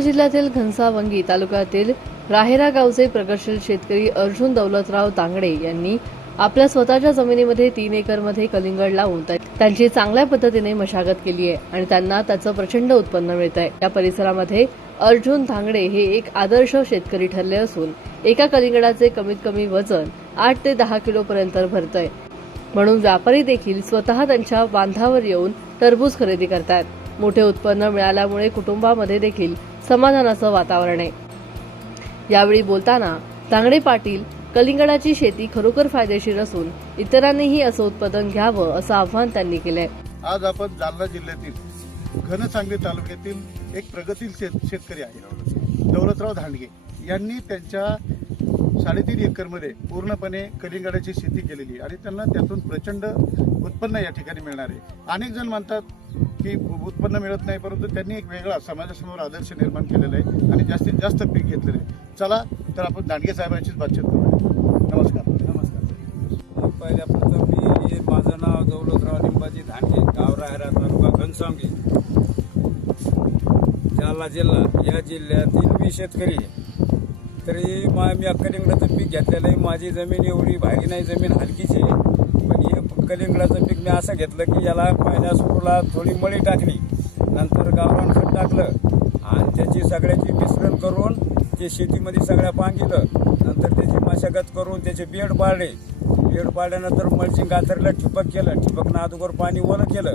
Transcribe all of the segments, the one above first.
जिल्ह्यातील घनसावंगी तालुक्यातील राहेरा गावचे प्रगतशील शेतकरी अर्जुन दौलतराव तांगडे यांनी आपल्या स्वतःच्या जमिनीमध्ये 3 एकरमध्ये कलिंगड लावून त्यांची चांगल्या पद्धतीने मशागत केली आहे आणि त्यांना त्याचं प्रचंड उत्पन्न मिळत आहे। या परिसरामध्ये अर्जुन तांगडे हे एक आदर्श शेतकरी ठरले असून एका कलिंगडाचे कमीत कमी वजन 8 ते 10 किलो पर्यंत भरतंय। म्हणून व्यापारी देखील स्वतः त्यांच्या बांधावर येऊन टरबूज खरेदी करतात। मोठे उत्पन्न मिळाल्यामुळे कुटुंबामध्ये देखील समाधानाचं वातावरण आहे। यावेळी बोलताना तांगडे पाटील कलिंगडाची शेती खरोखर फायदेशीर असून इतरांनीही असं उत्पादन घ्यावं असं आवाहन त्यांनी केलंय। आज आपण जालना जिल्ह्यातील घनसावंगी तालुक्यातील एक प्रगतशील शेतकरी आहे दौलतराव धांडगे यांनी त्यांच्या 3.5 एकरमध्ये पूर्णपणे कलिंगडाची शेती केलेली आणि त्यांना त्यातून प्रचंड उत्पन्न या ठिकाणी मिळणार आहे। अनेक जण म्हणतात की उत्पन्न मिळत नाही, परंतु त्यांनी एक वेगळा समाजासमोर आदर्श निर्माण केलेला आहे आणि जास्तीत जास्त पीक घेतलेलं आहे। चला तर आपण दांडगे साहेबांशीच बातचीत करूया। नमस्कार। पहिल्यापासून माझं नाव दौलतराव लिंबाजी धांडगे, गाव राहेरा, तालुका घनसावंगी, जालना जिल्हा। या जिल्ह्यातील मी शेतकरी आहे, तरी मी कलिंगडाचं पीक घेतलेलं आहे। माझी जमीन एवढी भारी नाही, जमीन हलकीच आहे, पण हे कलिंगडाचं पीक मी असं घेतलं की याला पहिल्या सुरूला थोडी मळी टाकली, नंतर गावरान खत टाकलं आणि त्याची सगळ्याची मिश्रण करून ते शेतीमध्ये सगळ्या पांगिलं, नंतर त्याची मशागत करून त्याचे बेड पाडले, बेड पाडल्यानंतर मल्चिंग कातरलं, ठिबक केलं, ठिबकनं अगोदर पाणी ओलं केलं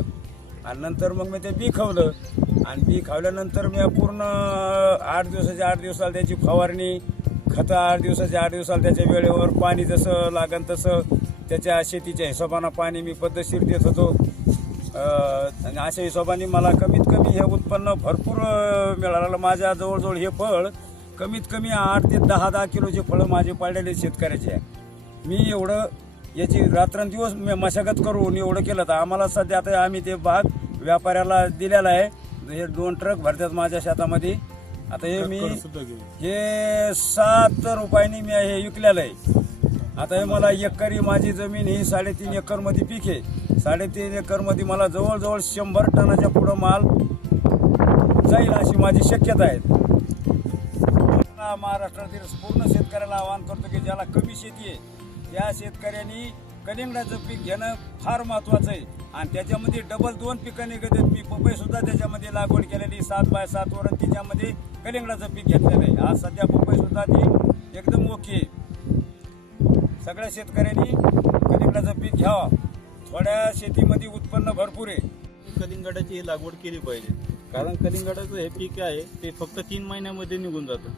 आणि नंतर मग मी ते बी खावलं आणि बी खावल्यानंतर मी पूर्ण 8 दिवसाला त्याची फवारणी, खतं 8 दिवसाला त्याच्या वेळेवर पाणी जसं लागन तसं त्याच्या शेतीच्या हिशोबानं पाणी मी पद्धतशीर देत होतो आणि अशा हिशोबाने मला कमीत कमी हे उत्पन्न भरपूर मिळालं। माझ्या जवळजवळ हे फळ कमीत कमी 8 ते 10 किलोचे फळं माझे पाडलेले शेतकऱ्याचे आहे। मी एवढं याची रात्रंदिवस मशागत करून एवढं केलं तर आम्हाला सध्या आता आम्ही ते बाग व्यापाऱ्याला दिलेला आहे। हे 2 ट्रक भरतात माझ्या शेतामध्ये। आता हे मी हे 7 रुपयांनी मी हे विकलेलं आहे। आता हे मला एकरी माझी जमीन ही 3.5 एकरमध्ये पीक आहे। 3.5 एकरमध्ये मला जवळजवळ 100 टनाच्या पुढं माल जाईल अशी माझी शक्यता आहे। महाराष्ट्रातील पूर्ण शेतकऱ्याला आवाहन करतो की ज्याला कमी शेती आहे त्या शेतकऱ्यांनी कलिंगडाचं पीक घेणं फार महत्त्वाचं आहे आणि त्याच्यामध्ये डबल 2 पिकं निघतात। मी पपई सुद्धा त्याच्यामध्ये लागवड केलेली 7x7 वर, त्याच्यामध्ये कलिंगडाचं पीक घेतलेलं आहे। आज सध्या पपई सुद्धा ती एकदम ओके आहे। सगळ्या शेतकऱ्यांनी कलिंगडाचं पीक घ्यावं, थोड्या शेतीमध्ये उत्पन्न भरपूर आहे। कलिंगडाची लागवड केली पाहिजे, कारण कलिंगडाचं हे पीक आहे ते फक्त 3 महिन्यामध्ये निघून जातं।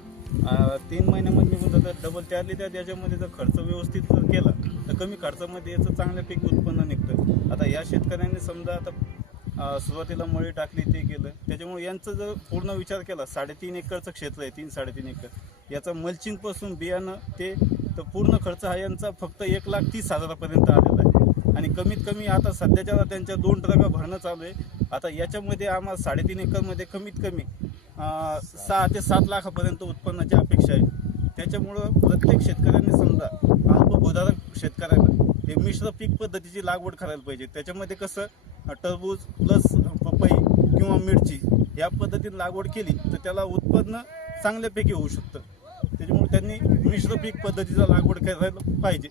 3 महिन्यामध्ये निघून जातं। डबल त्याच्यामध्ये जर खर्च व्यवस्थित जर केला तर कमी खर्चामध्ये याचं चांगल्यापैकी उत्पन्न निघतं। आता या शेतकऱ्यांनी समजा आता सुरुवातीला मळी टाकली, ते केलं, त्याच्यामुळे यांचं जर पूर्ण विचार केला 3.5 एकरचं क्षेत्र आहे, 3-3.5 एकर, याचा मल्चिंगपासून बियाणं ते तर पूर्ण खर्च हा यांचा फक्त 1,30,000 पर्यंत आलेला आहे आणि कमीत कमी आता सध्याच्या त्यांच्या 2 ट्रका भरणं चालू आहे। आता याच्यामध्ये आम्हाला 3.5 एकरमध्ये कमीत कमी 6 ते 7 लाखापर्यंत उत्पन्नाची अपेक्षा आहे। त्याच्यामुळं प्रत्येक शेतकऱ्यांनी समजा अल्पभूधारक शेतकऱ्यांना हे मिश्र पीक पद्धतीची लागवड करायला पाहिजे। त्याच्यामध्ये कसं टरबूज प्लस पपई किंवा मिरची या पद्धतीने लागवड केली तर त्याला उत्पन्न चांगल्यापैकी होऊ शकतं। त्याच्यामुळे त्यांनी मिश्र पीक पद्धतीचा लागवड करायला पाहिजे।